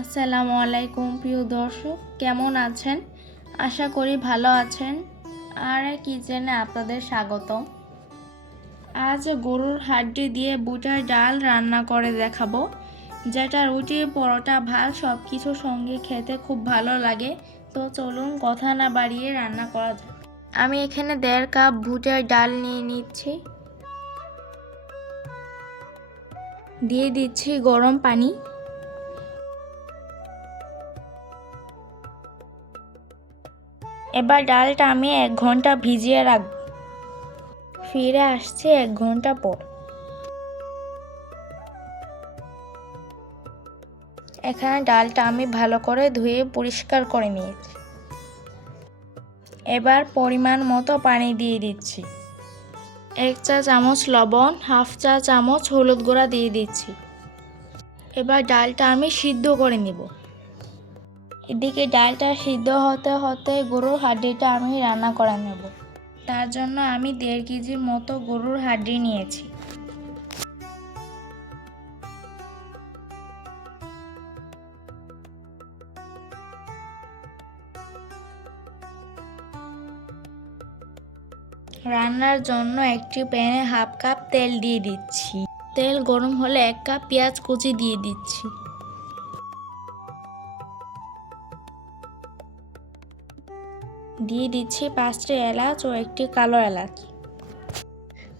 আসসালামু আলাইকুম প্রিয় দর্শক, কেমন আছেন? আশা করি ভালো আছেন। আর কিচেনে আপনাদের স্বাগতম। আজ গরুর হাড্ডি দিয়ে বুটের ডাল রান্না করে দেখাবো, যেটা রুটি, পরোটা, ভাত সব কিছুর সঙ্গে খেতে খুব ভালো লাগে। তো চলুন কথা না বাড়িয়ে রান্না করা যাক। আমি এখানে 1.5 কাপ বুটের ডাল নিয়ে নিচ্ছি। দিয়ে দিচ্ছি গরম পানি। এবার ডালটা আমি 1 ঘন্টা ভিজিয়ে রাখব। ফিরে আসছি 1 ঘন্টা পর। এখানে ডালটা আমি ভালো করে ধুয়ে পরিষ্কার করে নিয়েছি। এবার পরিমাণ মতো পানি দিয়ে দিচ্ছি। 1 চা চামচ লবণ, 1/2 চা চামচ হলুদ গুঁড়া দিয়ে দিচ্ছি। এবার ডালটা আমি সিদ্ধ করে নেব। এদিকে ডালটা সিদ্ধ হতে হতে গরুর হাড্ডিটা আমি রান্না করে নেব। তার জন্য আমি 1.5 কেজির মতো গরুর হাড্ডি নিয়েছি। রান্নার জন্য একটি প্যানে 1/2 কাপ তেল দিয়ে দিচ্ছি। তেল গরম হলে 1 কাপ পেঁয়াজ কুচি দিয়ে দিচ্ছি। দিয়ে দিচ্ছি 5টি এলাচ ও একটি কালো এলাচ।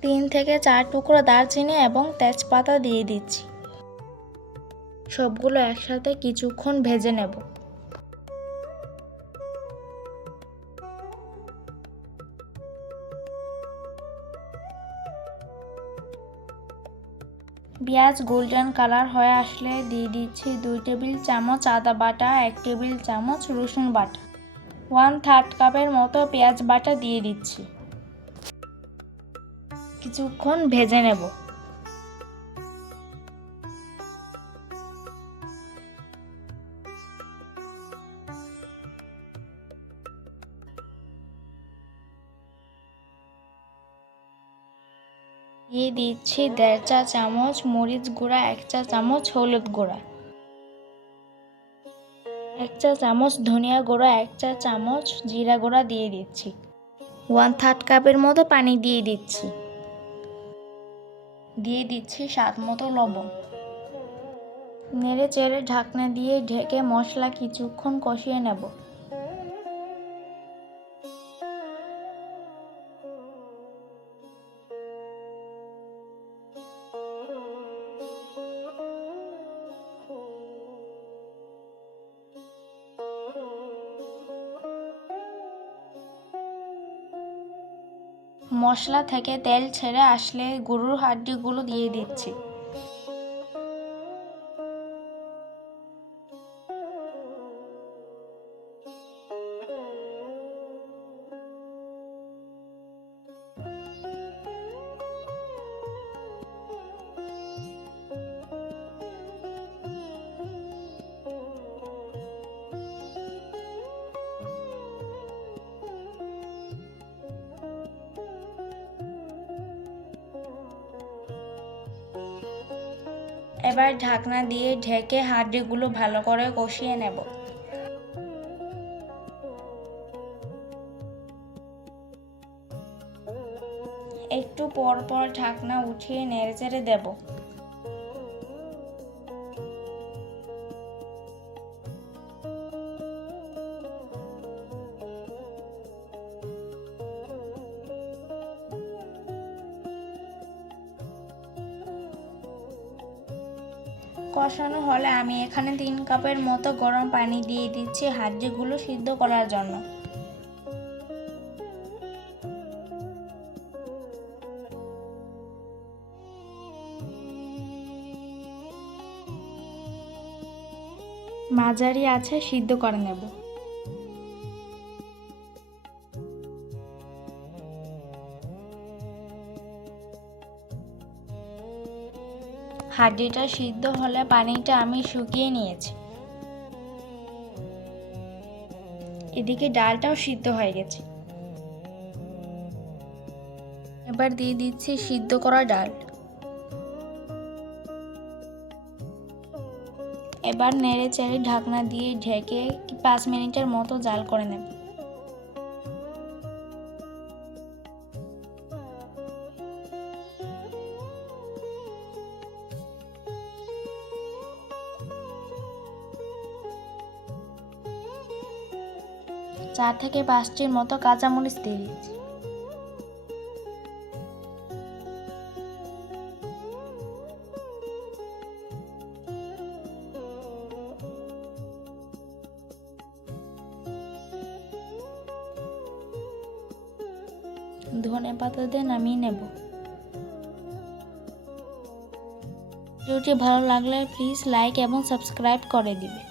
3 থেকে 4 টুকরো দারচিনি এবং তেজপাতা দিয়ে দিচ্ছি। সবগুলো একসাথে কিছুক্ষণ ভেজে নেব। পেঁয়াজ গোল্ডেন কালার হয়ে আসলে দিয়ে দিচ্ছি 2 টেবিল চামচ আদা বাটা, 1 টেবিল চামচ রসুন বাটা, 1/3 কাপের মতো পেঁয়াজ বাটা দিয়ে দিচ্ছি। কিছুক্ষণ ভেজে নেব। দিয়ে দিচ্ছি 1.5 চা চামচ মরিচ গুঁড়া, 1 চা চামচ হলুদ গুঁড়া, 1 চা চামচ ধনিয়া গুঁড়া, 1 চা চামচ জিরা গুঁড়া দিয়ে দিচ্ছি। 1/3 কাপের মতো পানি দিয়ে দিচ্ছি। দিয়ে দিচ্ছি স্বাদ মতো লবণ। নেড়ে চেড়ে ঢাকনা দিয়ে ঢেকে মশলা কিছুক্ষণ কষিয়ে নেব। মশলা থেকে তেল ছেড়ে আসলে গরুর হাড্ডিগুলো দিয়ে দিচ্ছি। এবার ঢাকনা দিয়ে ঢেকে হাড্ডিগুলো ভালো করে কষিয়ে নেব। একটু পর পর ঢাকনা উঠিয়ে নেড়েচেড়ে দেব। কষানো হলে আমি এখানে 3 কাপের মতো গরম পানি দিয়ে দিচ্ছি হাড্ডিগুলো সিদ্ধ করার জন্য। মাঝারি আছে সিদ্ধ করে নেব। হাড্ডিটা সিদ্ধ হলে পানিটা আমি শুকিয়ে নিয়েছি। এদিকে ডালটাও সিদ্ধ হয়ে গেছে। এবার দিয়ে দিচ্ছি সিদ্ধ করা ডাল। এবার নেড়ে চেড়ে ঢাকনা দিয়ে ঢেকে 5 মিনিটের মতো জাল করে নেব। চার থেকে 5টির মতো কাঁচামরিচ দিয়ে দিচ্ছি। ধনেপাতা দিয়ে নামিয়ে নেব। ভিডিওটি ভালো লাগলে প্লিজ লাইক এবং সাবস্ক্রাইব করে দিবে।